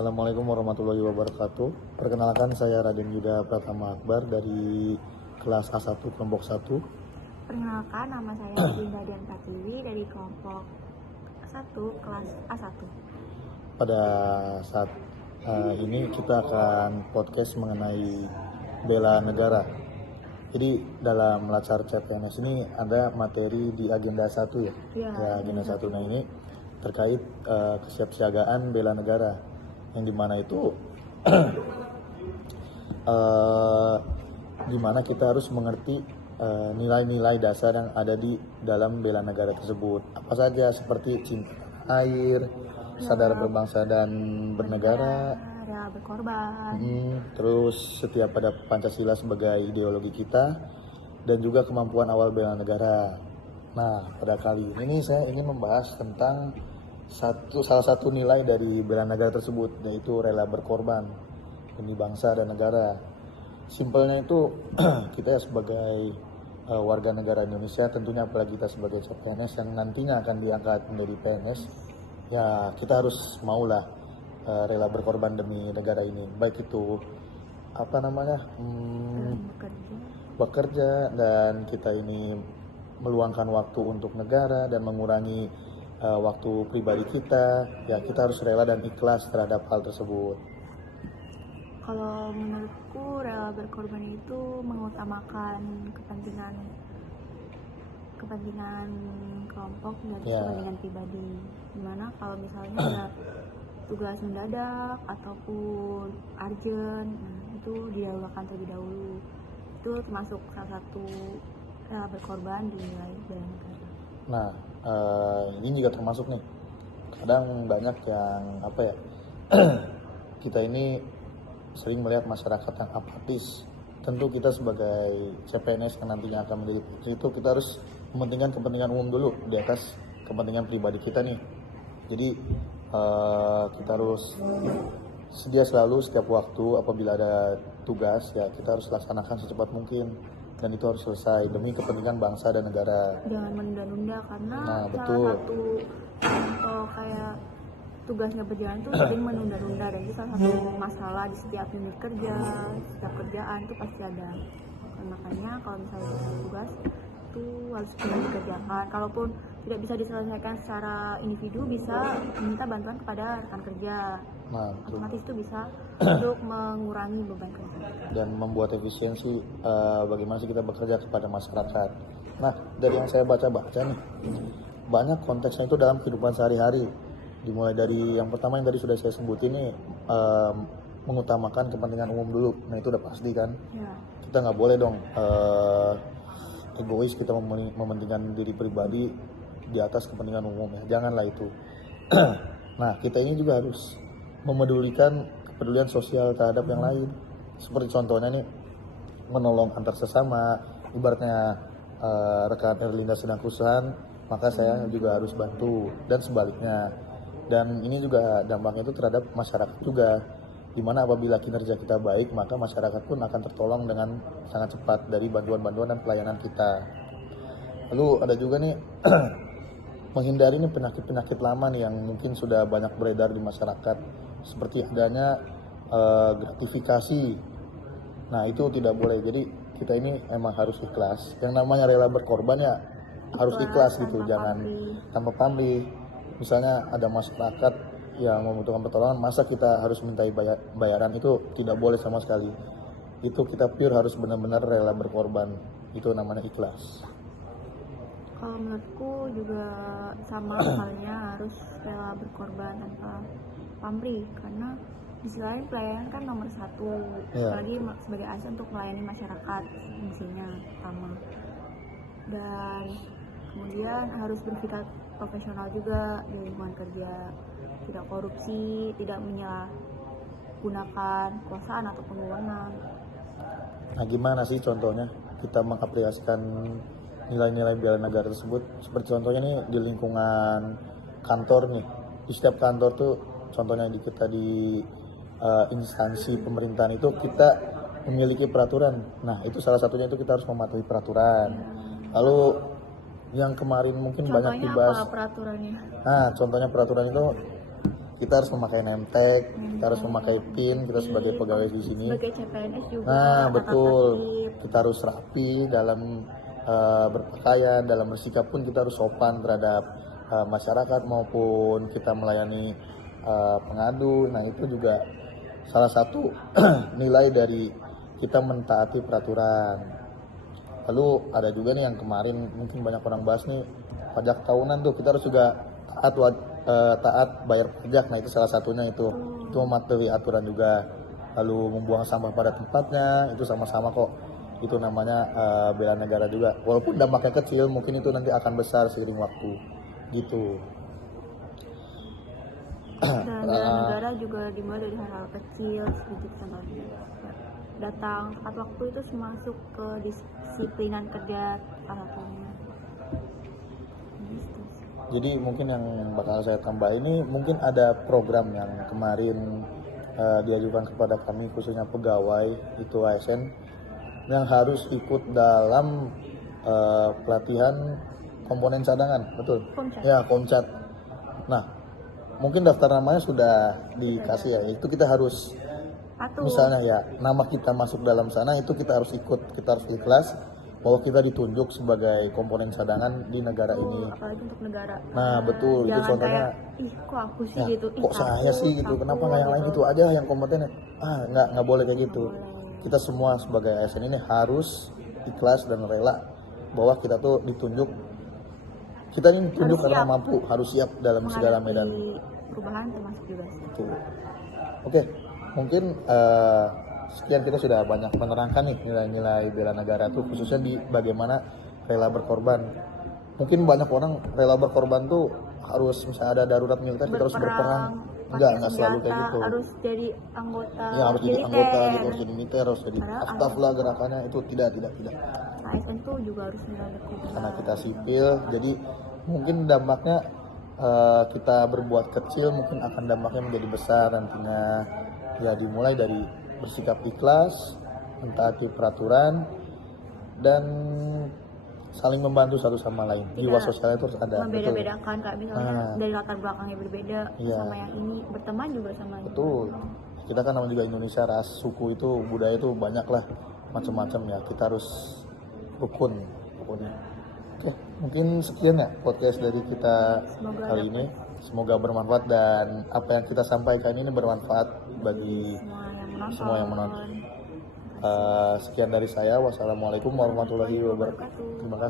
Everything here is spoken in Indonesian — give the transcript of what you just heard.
Assalamualaikum warahmatullahi wabarakatuh. Perkenalkan, saya Raden Yuda Pratama Akbar dari kelas A1 kelompok 1. Perkenalkan, nama saya Dinda Dian Pratiwi dari kelompok 1 kelas A1. Pada saat ini kita akan podcast mengenai bela negara. Jadi dalam lacar CPNS ini ada materi di agenda 1 ya. Ya, Agenda 1. Nah, ini terkait kesiapsiagaan bela negara, yang dimana itu dimana kita harus mengerti nilai-nilai dasar yang ada di dalam bela negara tersebut. Apa saja, seperti cinta air, sadar berbangsa dan bernegara, rela berkorban, terus setia pada Pancasila sebagai ideologi kita, dan juga kemampuan awal bela negara. Nah, pada kali ini saya ingin membahas tentang salah satu nilai dari bela negara tersebut, yaitu rela berkorban demi bangsa dan negara. Simpelnya itu kita sebagai warga negara Indonesia, tentunya apalagi kita sebagai CPNS yang nantinya akan diangkat menjadi PNS, ya kita harus maulah rela berkorban demi negara ini, baik itu bekerja, dan kita ini meluangkan waktu untuk negara dan mengurangi waktu pribadi kita. Ya, kita harus rela dan ikhlas terhadap hal tersebut. Kalau menurutku rela berkorban itu mengutamakan kepentingan kelompok dan kepentingan pribadi. Dimana kalau misalnya ada tugas mendadak ataupun urgent, itu didahulukan terlebih dahulu. Itu termasuk salah satu rela berkorban di nilai bela negara. Nah, ini juga termasuk nih, kadang banyak yang kita ini sering melihat masyarakat yang apatis. Tentu kita sebagai CPNS yang nantinya akan menjadi itu, kita harus mementingkan kepentingan umum dulu di atas kepentingan pribadi kita nih. Jadi kita harus sedia selalu setiap waktu apabila ada tugas, ya kita harus laksanakan secepat mungkin, dan itu harus selesai demi kepentingan bangsa dan negara. Jangan menunda-nunda, karena betul. Salah satu contoh kayak tugasnya berjalan tuh sering menunda-nunda, dan itu salah satu masalah di setiap unit kerja, setiap kerjaan itu pasti ada. Makanya kalau misalnya ada tugas itu harus segera dikerjakan. Kalaupun tidak bisa diselesaikan secara individu, bisa minta bantuan kepada rekan kerja. Otomatis itu bisa untuk mengurangi beban kerja dan membuat efisiensi bagaimana sih kita bekerja kepada masyarakat. Nah, dari yang saya baca-baca nih, banyak konteksnya itu dalam kehidupan sehari-hari. Dimulai dari yang pertama yang tadi sudah saya sebutin nih, mengutamakan kepentingan umum dulu. Nah, itu udah pasti kan. Ya. Kita nggak boleh dong egois, kita mementingkan diri pribadi di atas kepentingan umum, ya janganlah itu. Nah, kita ini juga harus memedulikan kepedulian sosial terhadap yang lain. Seperti contohnya nih, menolong antar sesama. Ibaratnya rekan Erlinda sedang kesusahan, maka saya juga harus bantu, dan sebaliknya. Dan ini juga dampaknya itu terhadap masyarakat juga, dimana apabila kinerja kita baik, maka masyarakat pun akan tertolong dengan sangat cepat dari bantuan-bantuan dan pelayanan kita. Lalu ada juga nih menghindari nih penyakit-penyakit lama nih yang mungkin sudah banyak beredar di masyarakat, seperti adanya gratifikasi. Nah, itu tidak boleh. Jadi kita ini emang harus ikhlas. Yang namanya rela berkorban ya harus ikhlas gitu, jangan tanpa pamrih. Misalnya ada masyarakat yang membutuhkan pertolongan, masa kita harus minta bayaran, itu tidak boleh sama sekali. Itu kita pure harus benar-benar rela berkorban. Itu namanya ikhlas. Kalau menurutku juga sama halnya, harus rela berkorban tanpa pamrih, karena di sisi lain pelayanan kan nomor satu, apalagi sebagai ASN untuk melayani masyarakat fungsinya utama. Dan kemudian harus bersikap profesional juga di lingkungan kerja, tidak korupsi, tidak menyalahgunakan kekuasaan ataupun wewenang. Nah, gimana sih contohnya kita mengapresiasikan nilai-nilai bela negara tersebut? Seperti contohnya nih di lingkungan kantor nih, di setiap kantor tuh contohnya kita di instansi pemerintahan itu kita memiliki peraturan. Nah, itu salah satunya itu kita harus mematuhi peraturan. Lalu yang kemarin mungkin contohnya banyak dibahas. Apa peraturannya? Nah, contohnya peraturan itu kita harus memakai name tag, kita harus memakai PIN, kita sebagai pegawai di sini. Sebagai CPNS juga. Nah, tetap betul. tertib. Kita harus rapi dalam berpakaian, dalam bersikap pun kita harus sopan terhadap masyarakat maupun kita melayani pengadu. Nah, itu juga salah satu nilai dari kita mentaati peraturan. Lalu ada juga nih yang kemarin mungkin banyak orang bahas nih, pajak tahunan tuh kita harus juga taat bayar pajak. Nah, itu salah satunya itu mematuhi aturan juga. Lalu membuang sampah pada tempatnya, itu sama-sama kok. Itu namanya bela negara juga. Walaupun dampaknya kecil, mungkin itu nanti akan besar seiring waktu. Gitu. Dan bela negara juga dimulai dari hal-hal kecil, sedikit contohnya. Datang tepat waktu itu masuk ke disiplinan kerja salah satunya. Gitu. Jadi mungkin yang bakal saya tambah ini, mungkin ada program yang kemarin diajukan kepada kami khususnya pegawai itu ASN yang harus ikut dalam pelatihan komponen cadangan, betul? Komcat. Ya, Komcat. Nah, mungkin daftar namanya sudah dikasih ya. Itu kita harus misalnya ya, nama kita masuk dalam sana, itu kita harus ikut, kita harus ikhlas bahwa kita ditunjuk sebagai komponen cadangan di negara ini. Apalagi untuk negara. Nah, betul. Itu contohnya. Kayak, kok aku sih Ya, gitu. kok saya sih gitu, kenapa nggak yang lain gitu aja yang kompeten ya? Nggak boleh kayak gitu. Kita semua sebagai ASN ini harus ikhlas dan rela bahwa kita tuh ditunjuk, kita ini ditunjuk karena mampu, harus siap dalam segala medan. Perubahan termasuk juga. Betul. Oke, mungkin sekian kita sudah banyak menerangkan nih nilai-nilai bela negara tuh, khususnya di bagaimana rela berkorban. Mungkin banyak orang rela berkorban tuh harus misalnya ada darurat militer kita harus berperang. Enggak selalu kayak gitu. Harus jadi anggota. Ya, harus jadi militer. anggota gitu, harus jadi militer, harus jadi staff lah gerakannya, itu tidak. ASN tuh juga harus Karena kita sipil, jadi mungkin dampaknya kita berbuat kecil, mungkin akan dampaknya menjadi besar nantinya. Ya, dimulai dari bersikap ikhlas, mentaati peraturan, dan saling membantu satu sama lain. Jiwa sosialnya itu harus ada. Membeda-bedakan, Kak, misalnya dari latar belakangnya berbeda sama yang ini, berteman juga sama yang betul. Kita kan namanya juga Indonesia, ras, suku itu, budaya itu banyak lah, macam-macam ya. Kita harus rukun pokoknya. Oke, mungkin sekian ya podcast dari kita kali ini. Semoga bermanfaat dan apa yang kita sampaikan ini bermanfaat bagi semua yang menonton. Sekian dari saya. Wassalamualaikum warahmatullahi wabarakatuh. Terima kasih.